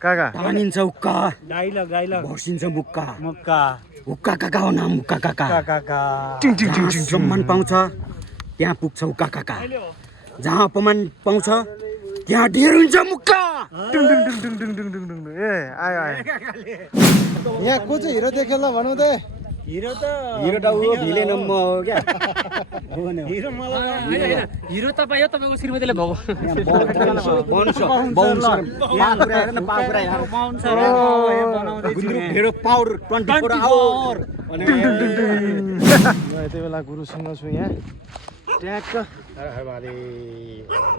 काका तानिन्छ उक्का डाइलग भर्सिन्छ मुक्का मुक्का हुक्का काका हो नाम हुक्का काका काका जहाँ सम्मान पाउँछ त्यहाँ पुग्छ हुक्का काका जहाँ अपमान पाउँछ त्यहाँ ढेर हुन्छ मुक्का ए आयो आयो यहाँ को चाहिँ हिरो देख्यो ल भनौँ त हिरो ऊ भिलेन म हो क्या हिरो मलाई हिरो तपाईँ हो तपाईँको श्रीमतीले भएको ढेँडो पावर 24 आवर यति बेला गुरुसँग छु यहाँ ट्याक्क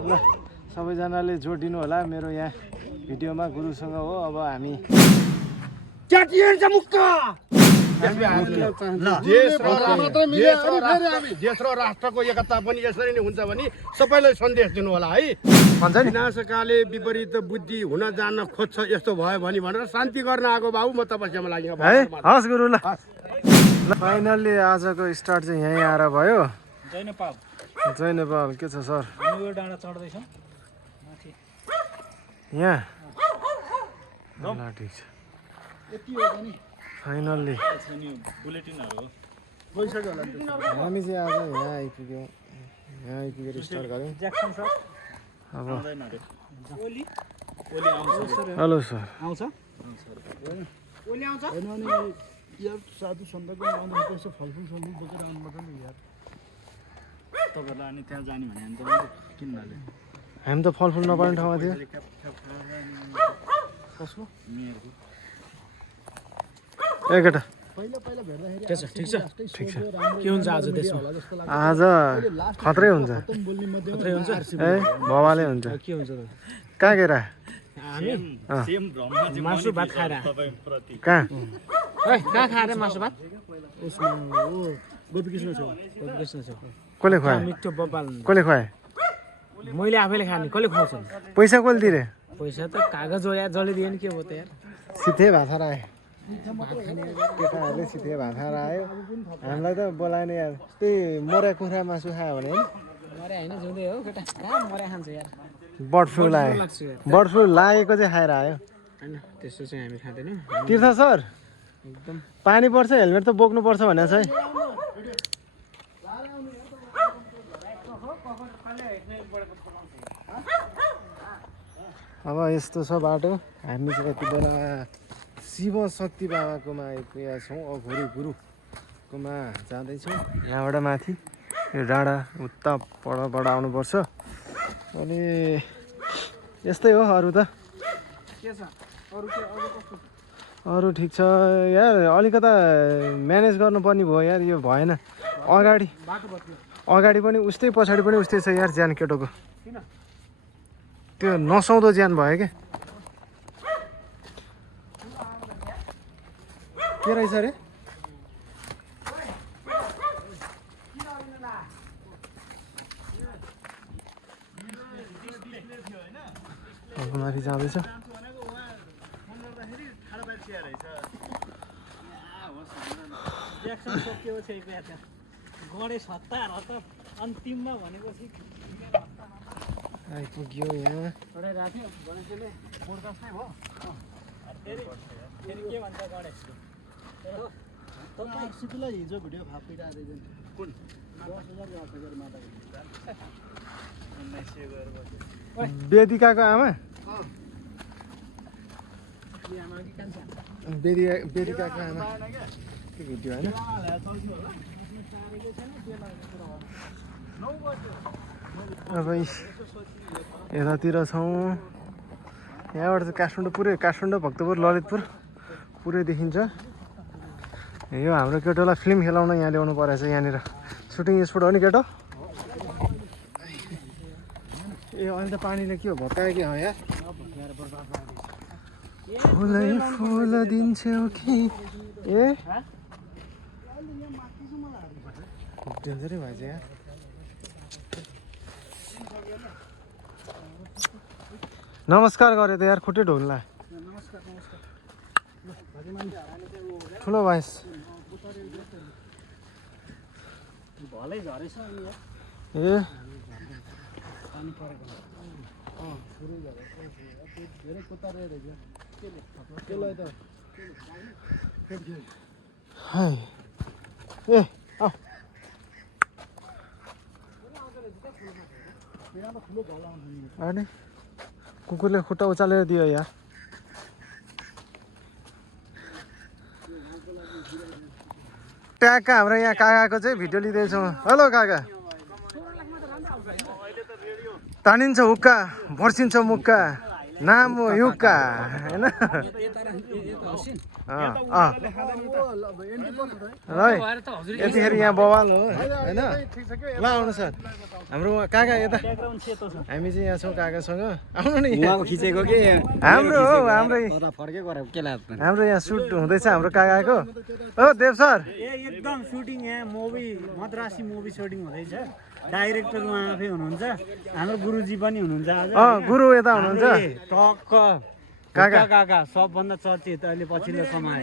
ल सबैजनाले जोडिदिनु होला मेरो यहाँ भिडियोमा गुरुसँग हो अब हामी देश र राष्ट्रको एकता पनि यसरी नै हुन्छ भने सबैलाई सन्देश दिनु होला है। विनाशकाले विपरीत बुद्धि हुन जान खोज्छ यस्तो भयो भने भनेर शान्ति गर्न आएको बाबु म तपस्यामा लागेको है हस् गुरु ल फाइनल्ली आजको स्टार्ट चाहिँ यहीँ आएर भयो। जय नेपाल के छ सर डाँडा चढ्दैछौँ यहाँ ल ठिक छ फाइनल्ली हामी चाहिँ आज यहाँ आइपुग्यौँ यहाँ आइपुगेर स्टार्ट गऱ्यौँ अब हेलो सर आउँछ साधु सन्तको आउँदा यसो फलफुल बोकेर आउनुपर्छ नि यार तपाईँहरूलाई अनि त्यहाँ जाने भने हामी त किन्नाले हामी त फलफुल नपाउने ठाउँमा थियो कसको मेयरको एकटा ठिक छ के हुन्छ आज देशमा आज खत्रै हुन्छ ए भवाले हुन्छ के हुन्छ त कहाँ गएर हामी मासु भात खाएर कहाँ कहाँ खाएर मासु भात उसमा हो गोपीकृष्ण छ कसले खुवाए मिठो बब्बाल कसले खुवाए मैले आफैले खाने कसले खुवाउँछन् पैसा कसले दिरे पैसा त कागज जलिदियो नि के हो त यार सिधै भाषा आयो केटाहरूले सिधै भाषा आयो हामीलाई त बोलाएन यार त्यही मर्या कुखुरा मासु खायो भने मरे होइन जिउँदै हो केटा कहाँ मरे खान्छ यार बर्ड फ्लू लागेको चाहिँ खाएर आयो होइन त्यस्तो चाहिँ हामी खाँदैनौँ तीर्थ सर एकदम पानी पर्छ हेलमेट त बोक्नु पर्छ भनेको छ है अब यस्तो छ बाटो हामी चाहिँ यति बेला शिव शक्ति बाबाकोमा आइपुगेका छौँ अघोरी गुरुकोमा जाँदैछौँ यहाँबाट माथि यो डाँडा उता परबाट आउनुपर्छ अनि यस्तै हो अरू त अरू ठिक छ यार अलिकता म्यानेज गर्नुपर्ने भयो यार यो भएन अगाडि पनि उस्तै पछाडि पनि उस्तै छ यार ज्यान केटोको त्यो नसौँदो ज्यान भयो क्या के रहेछ अरे माथि जाँदैछ अन्तिममा भनेपछि आइपुग्यो यहाँ के भन्छ गणेश सिधैलाई हिजो भिडियो फापिरहेको कुन 10,000 माता वेदिकाको आमा वेदिकाको आमा त्यो भिडियो होइन अब यतातिर छौँ यहाँबाट चाहिँ काठमाडौँ काठमाडौँ भक्तपुर ललितपुर पुरै देखिन्छ यो हाम्रो केटोलाई फिल्म खेलाउन यहाँ ल्याउनु परेछ यहाँनिर सुटिङ स्पट हो नि केटो ए अहिले त पानीले के हो भत्कायो कि यार फुलै फुल दिन्छौ कि ए डेन्जरै भएछ यार नमस्कार गरे त यार खुट्टै ढोल्ला ठुलो भएस ए धेरै कोतारे रहेछ त्यसलाई त हाय ए आऊ अनि कुकुरले खुट्टा उचालेर दियो यार ट्यागका हाम्रो यहाँ काकाको चाहिँ भिडियो लिँदैछौँ हेलो काका तानिन्छ हुक्का भर्सिन्छ मुक्का नाम हो युक्का होइन यतिखेर यहाँ बवाल हो होइन ल आउनु सर हाम्रो काका यता हामी चाहिँ यहाँ छौँ काकासँग आउनु नि खिचेको कि हाम्रो हो हाम्रै फर्के गरेर के लाग्छ हाम्रो यहाँ सुट हुँदैछ हाम्रो काकाको हो देव सर एकदम सुटिङ यहाँ मुभी मद्रासी मुभी सुटिङ हुँदैछ डाइरेक्टर उहाँ आफै हुनुहुन्छ हाम्रो गुरुजी पनि हुनुहुन्छ आज गुरु यता हुनुहुन्छ टक्क काका काका सबभन्दा चर्चित अहिले पछिल्लो समय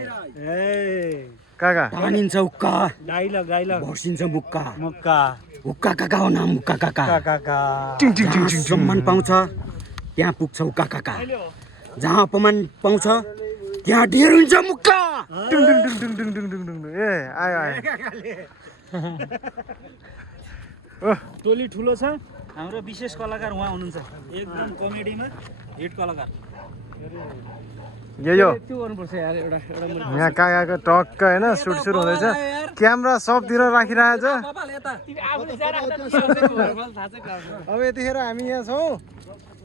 ए काका तानिन्छ हुक्का डाइलग डाइलग भर्सिन्छ मुक्का मुक्का हुक्का काका हो नाम हुक्का काका काका टिङ टिङ टिङ जहाँ टिङ सम्मान पाउँछ त्यहाँ पुग्छ हुक्का काका जहाँ अपमान पाउँछ त्यहाँ ढेर हुन्छ मुक्का टुङ टुङ टुङ टुङ टुङ टुङ टुङ टुङ ए आयो आयो टोली ठुलो छ हाम्रो विशेष कलाकार उहाँ हुनुहुन्छ एकदम कमेडीमा हिट कलाकार यो त्यो गर्नुपर्छ यार एउटा यहाँ काकाको टक्क होइन सुट सुरु हुँदैछ क्यामेरा सबतिर राखिरहेछ अब यतिखेर हामी यहाँ छौँ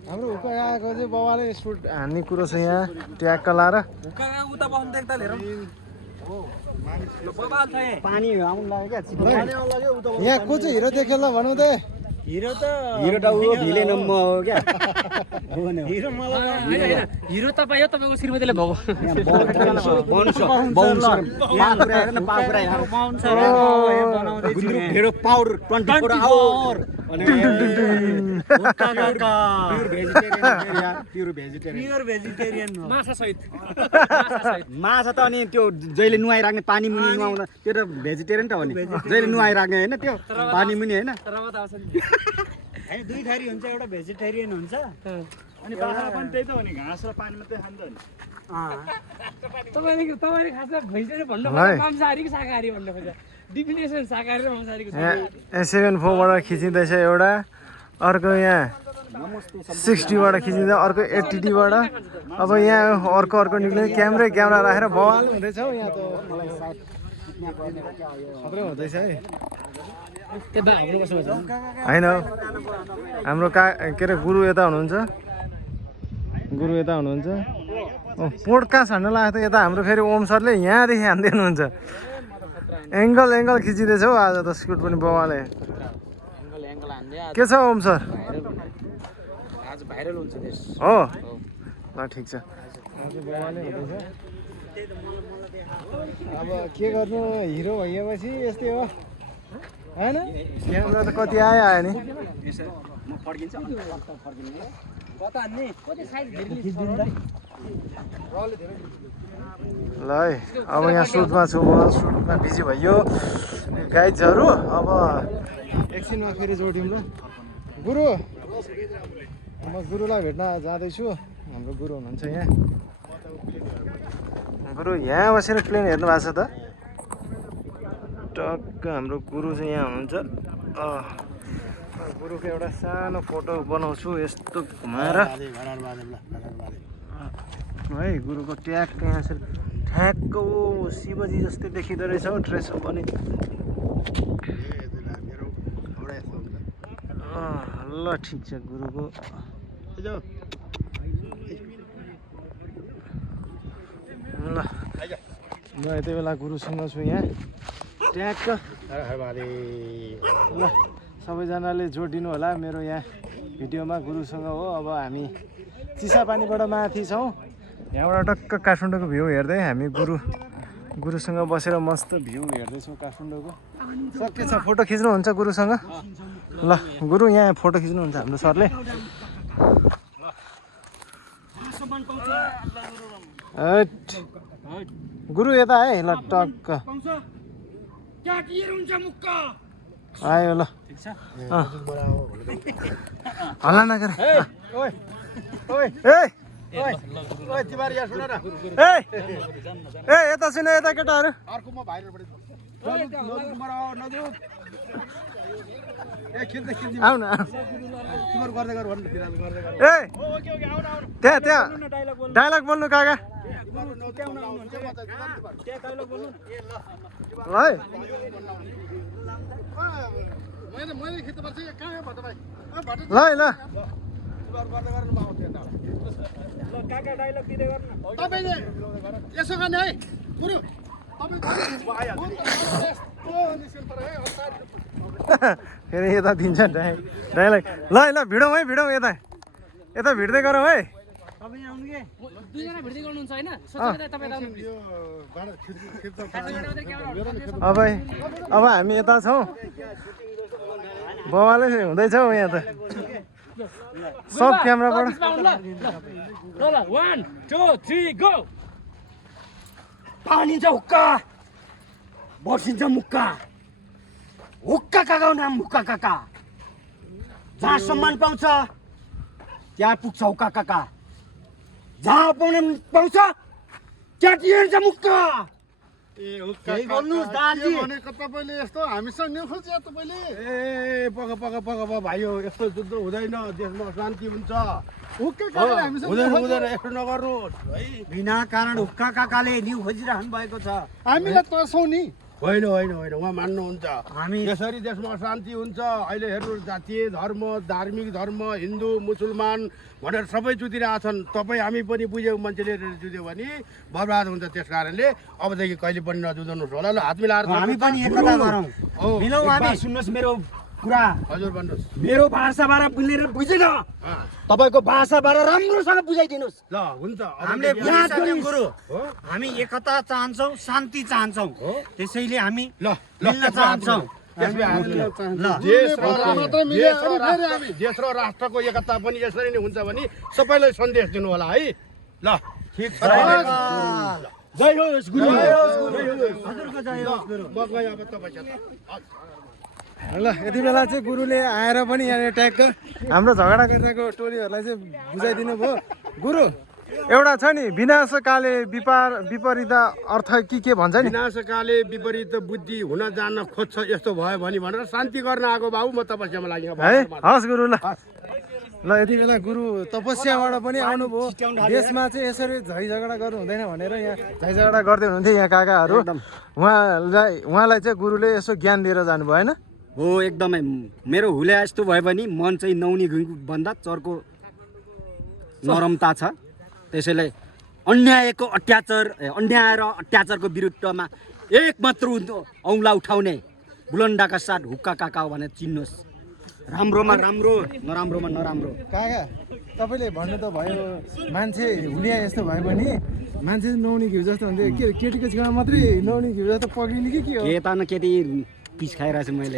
हाम्रो हुक्का काकाको चाहिँ बाबाले सुट हान्ने कुरो छ यहाँ ट्यागका लाएर पानी आउनु लाग्यो क्या यहाँ को चाहिँ हिरो देख्यो ल भनौँ त हिरो त हिरो त ऊ भिलेन म हो क्या हिरो मलाई हिरो तपाईँ हो तपाईँको श्रीमतीले भएको गुन्द्रुक ढेँडो पाउडर 24 आवर प्योर भेजिटेरियन माछा सहित माछा त अनि त्यो जहिले नुहाइराख्ने पानी मुनि नुहाउँदा त्यो त भेजिटेरियन त हो नि जहिले नुहाइराख्ने होइन त्यो पानी मुनि होइन हामी दुई थरी हुन्छ एउटा भेजिटेरियन हुन्छ अनि बाख्रा पनि त्यही त हो नि घाँस र पानी मात्रै खान्छ नि तपाईँले खासमा भैँसी भन्नु खोज्छ मांसाहारी कि शाकाहारी भन्नु खोज्छ डिफिनेसन शाकाहारी र मांसाहारीको यहाँ 74बाट खिचिँदैछ एउटा अर्को यहाँ 60बाट खिचिँदैछ अर्को 80बाट अब यहाँ अर्को निक्लिने क्यामेरा राखेर बवाल हुँदैछ हौ यहाँ त मलाई सायद खतरा हुँदैछ है होइन हाम्रो के अरे गुरु यता हुनुहुन्छ पोडकास्ट हान्न लाग्यो त यता हाम्रो फेरि ओम सरले यहाँदेखि हान्दै हुनुहुन्छ एङ्गल खिचिँदैछ हौ आज त स्कुट पनि बवाले के छ ओम सर हो ल ठिक छ अब के गर्नु हिरो भइएपछि यस्तै हो होइन क्यामेरा त कति आयो नि ल है अब यहाँ सुटमा छु म सुटमा बिजी भइयो गाइजहरू अब एकछिनमा फेरि जोड्यौँ ल गुरु म गुरुलाई भेट्न जाँदैछु हाम्रो गुरु हुनुहुन्छ यहाँ गुरु यहाँ बसेर प्लेन हेर्नु भएको छ त टक्क हाम्रो गुरु चाहिँ यहाँ हुनुहुन्छ गुरुको एउटा सानो फोटो बनाउँछु यस्तो घुमाएर है गुरुको ट्याग यहाँ छ ठ्याक्क शिवजी जस्तै देखिँदो रहेछ हौ ड्रेसअप पनि ल ठिक छ गुरुको ल म यति बेला गुरुसँग छु यहाँ ट्याक्क ल सबैजनाले जोडिदिनु होला मेरो यहाँ भिडियोमा गुरुसँग हो अब हामी चिसापानीबाट माथि छौँ यहाँबाट टक्क काठमाडौँको भ्यू हेर्दै हामी गुरुसँग बसेर मस्त भ्यू हेर्दैछौँ काठमाडौँको सके छ फोटो खिच्नुहुन्छ गुरुसँग ल गुरु यहाँ फोटो खिच्नुहुन्छ हाम्रो सरले गुरु यता है ल टक्क आयो ल हल्ला नगर ए ओए तिमीहरू यहाँ सुन न ए यता सुन यता केटाहरू अर्को म भाइरलबाट आऊ न तिमीहरू गर्दै गर भन्नु फिलहाल गर्दै गर ए त्यहाँ डायलग बोल्नु काका ल है मैले खिच्नुपर्छ कहाँ भट्ट भाइ ल है ल तिमीहरू गर्दै गर न बाबु त्यहाँ काका डाइलग दिँदै गर्नु तपाईँले यसो गर्ने है गुरु फेरि यता दिन्छ डाइलग ल है ल भिडौँ है भिडौँ यता यता भिड्दै गरौँ है तपाईँ आउनु के दुईजना भिड्दै गर्नुहुन्छ होइन सोच्दा तपाईँ आउनु अब हामी यता छौँ बवालै हुँदैछ हौ यहाँ त सब क्यामेराबाट ल 1 2 3 गो पानिन्छ हुक्का बर्सिन्छ मुक्का हुक्का काका हो नाम हुक्का काका जहाँ सम्मान पाउँछ त्यहाँ पुग्छ हुक्का काका जहाँ अपमान पाउँछ त्यहाँ टिएन्छ मुक्का केही गर्नुहोस् दाजी भनेको तपाईँले यस्तो हामीसँग न्युखोल्छ तपाईँले ए पक भाइ हो यस्तो जुद्ध हुँदैन देशमा शान्ति हुन्छ हुँदैन यस्तो नगर्नुहोस् है बिना कारण हुक्का काकाले न्यु खोजिरहनु भएको छ हामीलाई तर्छौँ नि होइन उहाँ मान्नुहुन्छ हामी यसरी देशमा अशान्ति हुन्छ अहिले हेर्नु जातीय धर्म धार्मिक धर्म हिन्दू मुसलमान भनेर सबै जुधिरहेछन् तपाईँ हामी पनि बुझेको मान्छेले जुध्यो भने बर्बाद हुन्छ त्यस कारणले अबदेखि कहिले पनि नजुधाउनुहोस् होला ल हात मिलाएर हामी पनि एकता गरौँ मिलौँ हामी सुन्नुहोस् मेरो कुरा हजुर भन्नुहोस् मेरो भाषाबाट बुझेर बुझेन तपाईँको भाषाबाट राम्रोसँग बुझाइदिनुहोस् ल हुन्छ हामीले गुरु हामी एकता चाहन्छौँ शान्ति चाहन्छौँ त्यसैले हामी ल मिल्न चाहन्छौँ देश र राष्ट्रको एकता पनि यसरी नै हुन्छ भने सबैलाई सन्देश दिनु होला है ल ठिक छ जय होस् गुरु हजुरको जय होस् गुरु म गएँ अब तपाईँ ल यति बेला चाहिँ गुरुले आएर पनि यहाँनिर ट्याक्क हाम्रो झगडा गरिरहेको टोलीहरूलाई चाहिँ बुझाइदिनु भयो गुरु एउटा छ नि विनाशकाले विपरीत अर्थ के भन्छ नि विनाशकाले विपरीत बुद्धि हुन जान खोज्छ यस्तो भयो भने भनेर शान्ति गर्न आएको बाबु म तपस्यामा लागि है हस् गुरु ल ल यति बेला गुरु तपस्याबाट पनि आउनुभयो देशमा चाहिँ यसरी झै झगडा गर्नु हुँदैन भनेर यहाँ झै झगडा गर्दै हुनुहुन्थ्यो यहाँ काकाहरू उहाँलाई चाहिँ गुरुले यसो ज्ञान दिएर जानुभयो होइन हो एकदमै मेरो हुले यस्तो भयो भने मन चाहिँ नौनी भन्दा चर्को नरमता छ त्यसैले अन्याय र अत्याचारको विरुद्धमा एक मात्र औँला उठाउने बुलन्डाका साथ हुक्का काका हो भनेर चिन्नुहोस् राम्रोमा राम्रो नराम्रोमा नराम्रो काका तपाईँले भन्नु त भयो मान्छे हुलिया यस्तो भयो भने मान्छे नौनी घिउ जस्तो हुन्थ्यो के केटीको छेउमा मात्रै नौनी घिउ जस्तो पग्लिने के हो के त न केटी पिस खाइरहेको छु मैले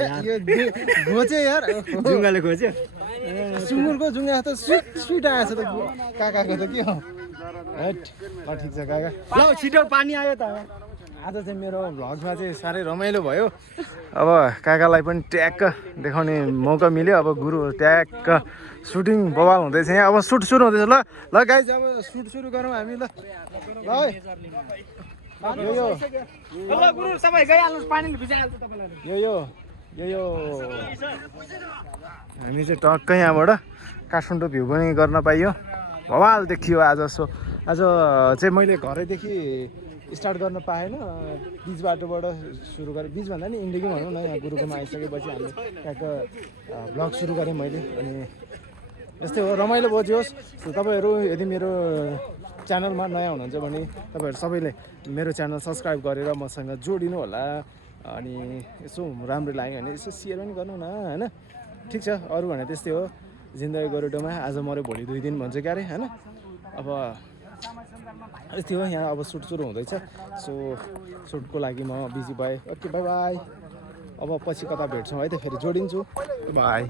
घोचे यार जुङ्गाले खोज्यो सुँगुरको जुङ्गा जस्तो स्विट आएछ त काकाको त के हो ल ठिक छ काका ल छिटो पानी आयो त आज चाहिँ मेरो भ्लगमा चाहिँ साह्रै रमाइलो भयो अब काकालाई पनि ट्याक्क देखाउने मौका मिल्यो अब गुरु ट्याक्क सुटिङ बवाल हुँदैछ यहाँ अब सुट सुरु हुँदैछ ल गाइज अब सुट सुरु गरौँ हामी ल है यो हामी चाहिँ टक्कै यहाँबाट काठमाडौँ भ्यू पनि गर्न पाइयो बवाल देखियो आज चाहिँ मैले घरैदेखि स्टार्ट गर्न पाएन बिच बाटोबाट सुरु गरेँ बिच भन्दा नि इन्डिकै भनौँ न यहाँ गुरुकोमा आइसकेपछि हामी ट्याक्क भ्लग सुरु गरेँ मैले अनि यस्तै हो रमाइलो बजियोस् तपाईँहरू यदि मेरो च्यानलमा नयाँ हुनुहुन्छ भने तपाईँहरू सबैले मेरो च्यानल सब्सक्राइब गरेर मसँग जोडिनु होला अनि यसो राम्रो लाग्यो भने यसो सेयर पनि गर्नु न होइन ठिक छ अरू भने त्यस्तै हो जिन्दगी गोरेटोमा आज मऱ्यो भोलि 2 दिन भन्छ क्यारे होइन अब यस्तै हो यहाँ अब सुट सुरु हुँदैछ सो सुटको लागि म बिजी भएँ ओके बाई बाई अब पछि कता भेट्छौँ है त फेरि जोडिन्छु बाई